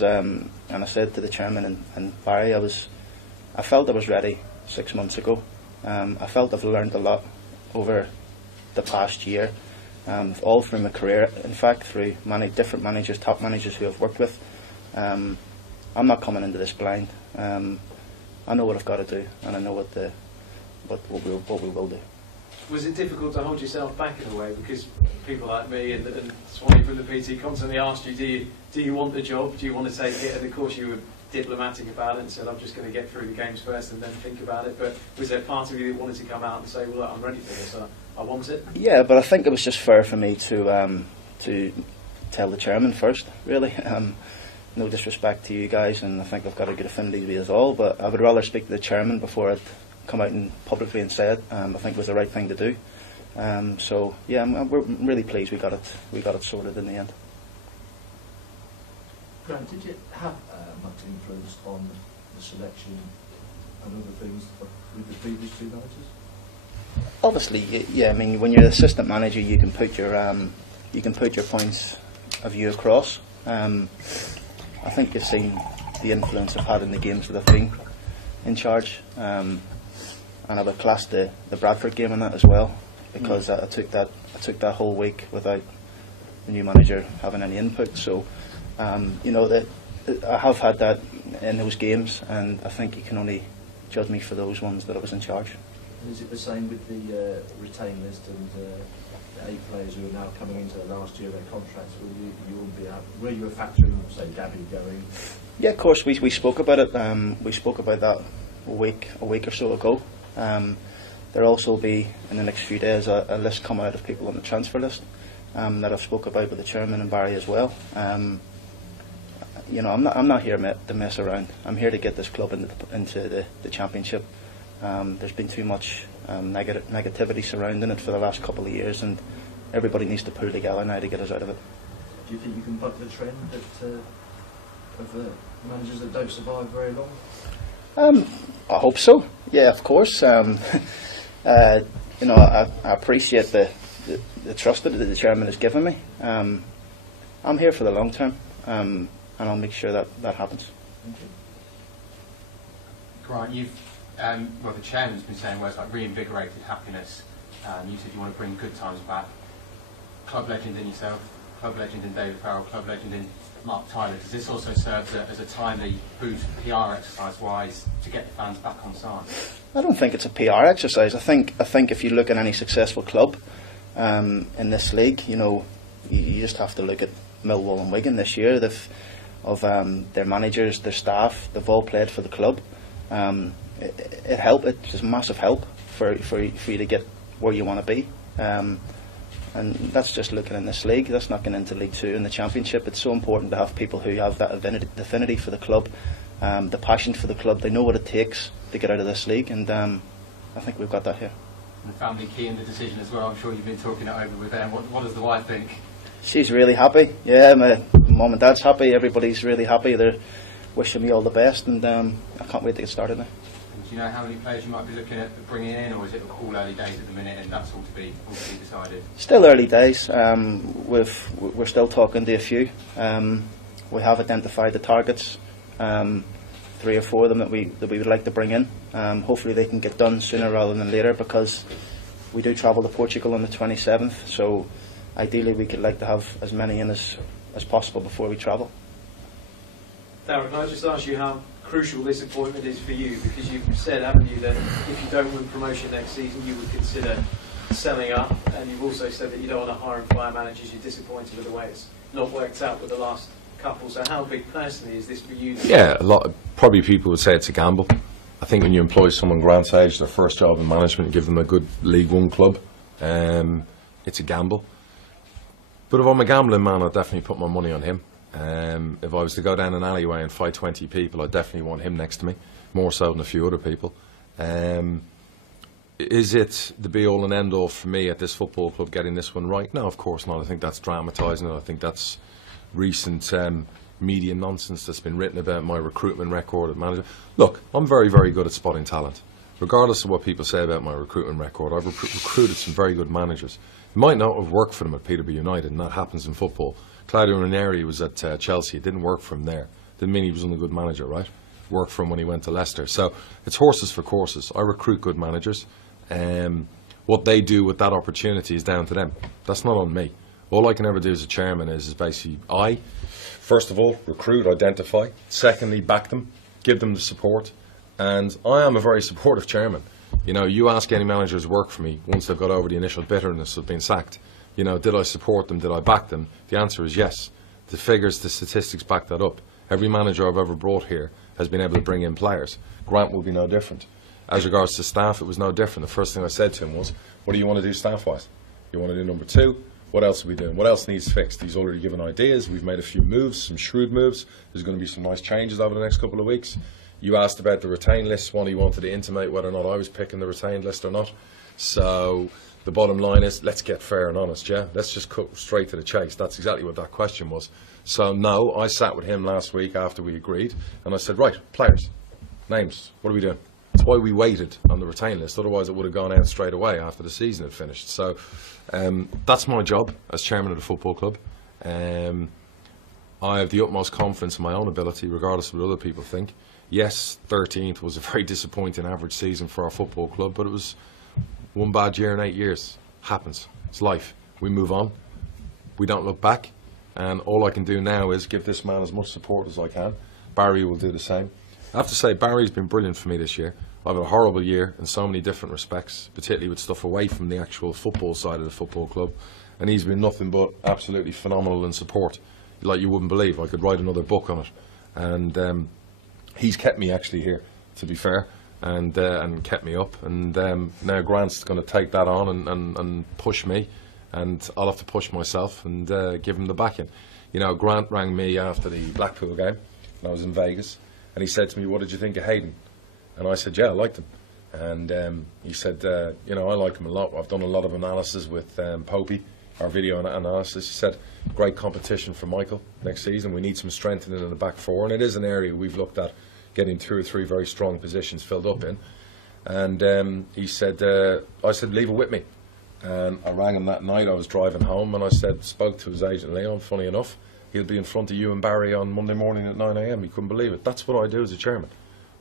And I said to the chairman and Barry, I felt I was ready 6 months ago. I felt I've learned a lot over the past year, all through my career. In fact, through many different managers, top managers who I've worked with. I'm not coming into this blind. I know what I've got to do, and I know what we will do. Was it difficult to hold yourself back in a way, because people like me and Swanee from the PT constantly asked you, do you want the job, do you want to take it, and of course you were diplomatic about it and said, I'm just going to get through the games first and then think about it, but was there part of you that wanted to come out and say, well look, I'm ready for this, I want it? Yeah, but I think it was just fair for me to tell the chairman first, really. No disrespect to you guys, and I think I've got a good affinity with us all, but I would rather speak to the chairman before I'd come out and publicly and say it. I think it was the right thing to do. So yeah, we're really pleased we got it sorted in the end. Grant, did it have much influence on the selection and other things with the previous two managers? Obviously, yeah. I mean, when you're the assistant manager, you can put your points of view across. I think you've seen the influence I've had in the games that I've been in charge. And I would class the Bradford game in that as well, because I took that whole week without the new manager having any input. So you know, that I have had that in those games, and I think you can only judge me for those ones that I was in charge. And is it the same with the retain list and the 8 players who are now coming into the last year of their contracts? Were you a factor in, say, Gabby going? Yeah, of course. We spoke about it. We spoke about that a week or so ago. There'll also be in the next few days a list come out of people on the transfer list that I've spoke about with the chairman and Barry as well. You know, I'm not here to mess around. I'm here to get this club into the championship. There's been too much negativity surrounding it for the last couple of years, and everybody needs to pull together now to get us out of it. Do you think you can buck the trend of managers that don't survive very long? I hope so. Yeah, of course. You know, I appreciate the trust that the chairman has given me. I'm here for the long term, and I'll make sure that happens. Thank you. Grant, well, the chairman's been saying words like reinvigorated happiness. You said you want to bring good times back. Club legend in yourself, club legend in David Farrell, club legend in Mark Tyler. Does this also serve as a timely boost PR exercise-wise to get the fans back on side? I don't think it's a PR exercise. I think if you look at any successful club in this league, you know, you just have to look at Millwall and Wigan this year. Their managers, their staff, they've all played for the club. It helped. It's just a massive help for you to get where you want to be. And that's just looking in this league. That's not getting into League 2 and the Championship. It's so important to have people who have that affinity for the club, the passion for the club. They know what it takes to get out of this league, and I think we've got that here. And the family key in the decision as well. I'm sure you've been talking it over with them. What does the wife think? She's really happy. Yeah, my mum and dad's happy. Everybody's really happy. They're wishing me all the best, and I can't wait to get started now. Do you know how many players you might be looking at bringing in, or is it all early days at the minute and that's all to be decided? Still early days. We're still talking to a few. We have identified the targets, 3 or 4 of them that we would like to bring in. Hopefully they can get done sooner rather than later, because we do travel to Portugal on the 27th. So ideally we could like to have as many in as possible before we travel. Darren, can I just ask you how crucial this appointment is for you, because you've said, haven't you, that if you don't win promotion next season you would consider selling up, and you've also said that you don't want to hire and fire managers. You're disappointed with the way it's not worked out with the last couple. So how big personally is this for you? Yeah, probably people would say it's a gamble. I think when you employ someone Grant's age, their first job in management, give them a good League 1 club, it's a gamble. But if I'm a gambling man, I'd definitely put my money on him. If I was to go down an alleyway and fight 20 people, I'd definitely want him next to me, more so than a few other people. Is it the be-all and end-all for me at this football club getting this one right? No, of course not. I think that's dramatising it. I think that's recent media nonsense that's been written about my recruitment record at manager. Look, I'm very, very good at spotting talent. Regardless of what people say about my recruitment record, I've recruited some very good managers. It might not have worked for them at Peterborough United, and that happens in football. Claudio Ranieri was at Chelsea. It didn't work for him there. didn't mean he wasn't a good manager, right? Worked for him when he went to Leicester. So it's horses for courses. I recruit good managers. What they do with that opportunity is down to them. That's not on me. All I can ever do as a chairman is basically, first of all, recruit, identify. Secondly, back them, give them the support. And I am a very supportive chairman. You know, you ask any manager who's worked for me, once they've got over the initial bitterness of being sacked, you know, did I support them, did I back them? The answer is yes. The figures, the statistics back that up. Every manager I've ever brought here has been able to bring in players. Grant will be no different. As regards to staff, it was no different. The first thing I said to him was, what do you want to do staff-wise? You want to do number 2? What else are we doing? What else needs fixed? He's already given ideas. We've made a few moves, some shrewd moves. There's going to be some nice changes over the next couple of weeks. You asked about the retained list. One, he wanted to intimate whether or not I was picking the retained list or not. So the bottom line is, let's get fair and honest, yeah? Let's just cut straight to the chase. That's exactly what that question was. So no, I sat with him last week after we agreed, and I said, right, players, names, what are we doing? That's why we waited on the retained list. Otherwise, it would have gone out straight away after the season had finished. So that's my job as chairman of the football club. I have the utmost confidence in my own ability, regardless of what other people think. Yes, 13th was a very disappointing average season for our football club, but it was one bad year in 8 years. Happens. It's life. We move on. We don't look back. And all I can do now is give this man as much support as I can. Barry will do the same. I have to say, Barry's been brilliant for me this year. I've had a horrible year in so many different respects, particularly with stuff away from the actual football side of the football club. And he's been nothing but absolutely phenomenal in support. Like you wouldn't believe. I could write another book on it. And he's kept me actually here, to be fair, and kept me up. And now Grant's going to take that on and push me. And I'll have to push myself and give him the backing. You know, Grant rang me after the Blackpool game, and I was in Vegas. And he said to me, what did you think of Hayden? And I said, yeah, I liked him. And he said, you know, I like him a lot. I've done a lot of analysis with Popey, our video analysis. He said, great competition for Michael next season. We need some strengthening in the back four. And it is an area we've looked at getting 2 or 3 very strong positions filled up in. And he said, I said, leave it with me. And I rang him that night. I was driving home, and I spoke to his agent, Leon, funny enough. He'll be in front of you and Barry on Monday morning at 9 a.m. He couldn't believe it. That's what I do as a chairman.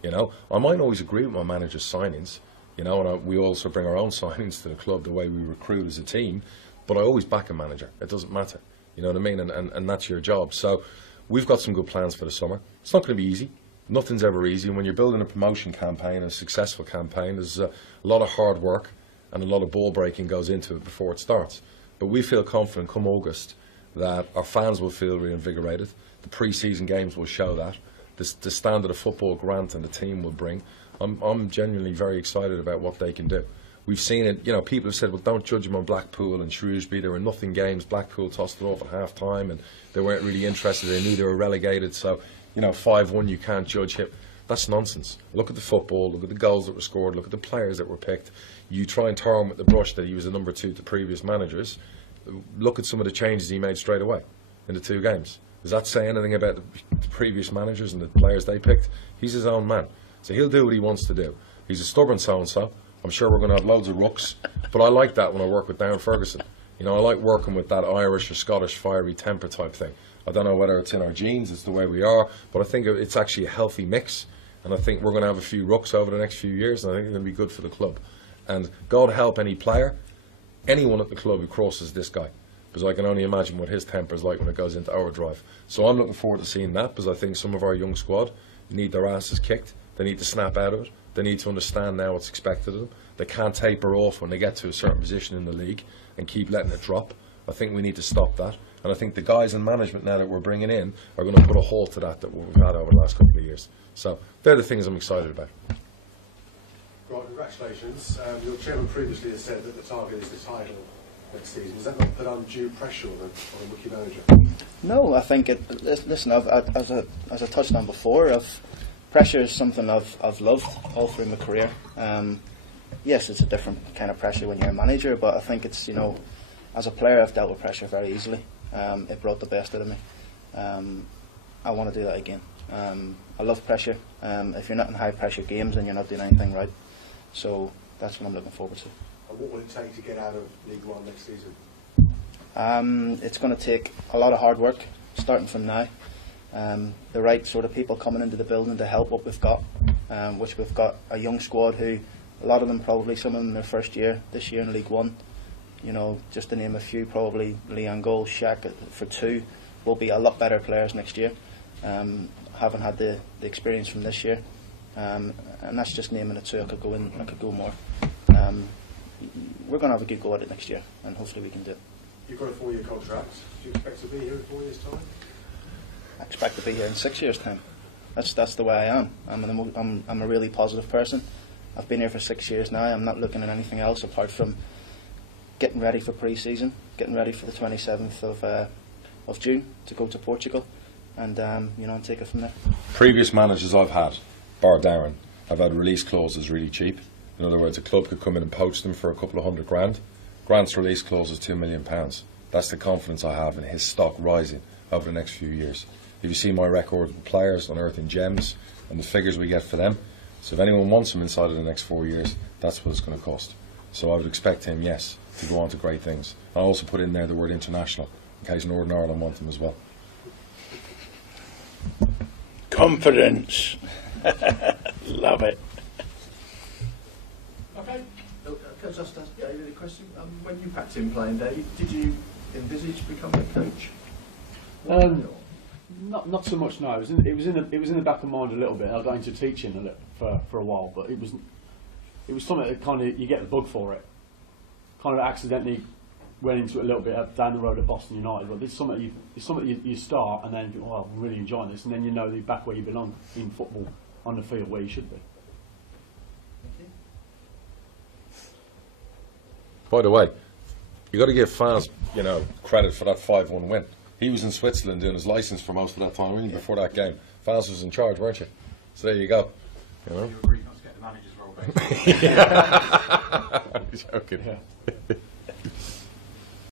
You know, I might always agree with my manager's signings, you know, and we also bring our own signings to the club, the way we recruit as a team, but I always back a manager. It doesn't matter. You know what I mean? And that's your job. So we've got some good plans for the summer. It's not going to be easy. Nothing's ever easy. And when you're building a promotion campaign, a successful campaign, there's a lot of hard work and a lot of ball breaking goes into it before it starts. But we feel confident come August that our fans will feel reinvigorated. The pre-season games will show that. The standard of football Grant and the team will bring. I'm genuinely very excited about what they can do. We've seen it, you know, people have said, well, don't judge them on Blackpool and Shrewsbury. There were nothing games. Blackpool tossed it off at half-time and they weren't really interested. They knew they were relegated. So, you know, 5-1, you can't judge him. That's nonsense. Look at the football, look at the goals that were scored, look at the players that were picked. You try and tar him with the brush that he was a number 2 to previous managers. Look at some of the changes he made straight away in the 2 games. Does that say anything about the previous managers and the players they picked? He's his own man. So he'll do what he wants to do. He's a stubborn so-and-so. I'm sure we're going to have loads of rooks. But I like that when I work with Darren Ferguson. You know, I like working with that Irish or Scottish fiery temper type thing. I don't know whether it's in our genes, it's the way we are, but I think it's actually a healthy mix. And I think we're going to have a few rooks over the next few years, and I think it's going to be good for the club. And God help any player, anyone at the club who crosses this guy, because I can only imagine what his temper is like when it goes into overdrive. So I'm looking forward to seeing that, because I think some of our young squad need their asses kicked. They need to snap out of it. They need to understand now what's expected of them. They can't taper off when they get to a certain position in the league and keep letting it drop. I think we need to stop that. And I think the guys in management now that we're bringing in are going to put a halt to that we've had over the last couple of years. So they're the things I'm excited about. Right, congratulations. Your chairman previously has said that the target is the title next season. Does that not put undue pressure on a rookie manager? No, I think listen, as I touched on before, pressure is something I've loved all through my career. Yes, it's a different kind of pressure when you're a manager, but I think it's, you know, as a player I've dealt with pressure very easily. It brought the best out of me. I want to do that again. I love pressure. If you're not in high pressure games, then you're not doing anything right. So that's what I'm looking forward to. And what will it take to get out of League One next season? It's going to take a lot of hard work, starting from now. the right sort of people coming into the building to help what we've got, which we've got a young squad who, a lot of them probably, some of them their first year this year in League One. You know, just to name a few, probably Leon Gold, Shaq for 2 will be a lot better players next year. Haven't had the experience from this year, and that's just naming it 2. I could go in, I could go more. We're going to have a good go at it next year, and hopefully we can do it. You've got a 4-year contract. Do you expect to be here in 4 years' time? I expect to be here in 6 years' time. That's the way I am. I'm a really positive person. I've been here for 6 years now. I'm not looking at anything else apart from getting ready for pre-season, getting ready for the 27th of June to go to Portugal, and and take it from there. Previous managers I've had, bar Darren, have had release clauses really cheap. In other words, a club could come in and poach them for a couple of $100,000. Grant's release clause is £2 million. That's the confidence I have in his stock rising over the next few years. If you see my record with players unearthing gems and the figures we get for them, so if anyone wants him inside of the next 4 years, that's what it's going to cost. So I would expect him, yes, to go on to great things. I also put in there the word international, in case Northern Ireland want him as well. Confidence. Love it. Okay. Can I just ask David a question? When you packed in playing, Dave, did you envisage becoming a coach? Not so much. No, it was in the back of my mind a little bit. I got into teaching for a while, but it was something that kind of you get the bug for it. Kind of accidentally went into it a little bit down the road at Boston United. But it's something you start and then you think, oh, I'm really enjoying this, and then you know you're back where you belong in football, on the field where you should be. By the way, you got to give Faz, credit for that 5-1 win. He was in Switzerland doing his licence for most of that time, really, before that game. Faz was in charge, weren't you? So there you go. You agreed not to get the manager's role, basically. I'm joking. Yeah.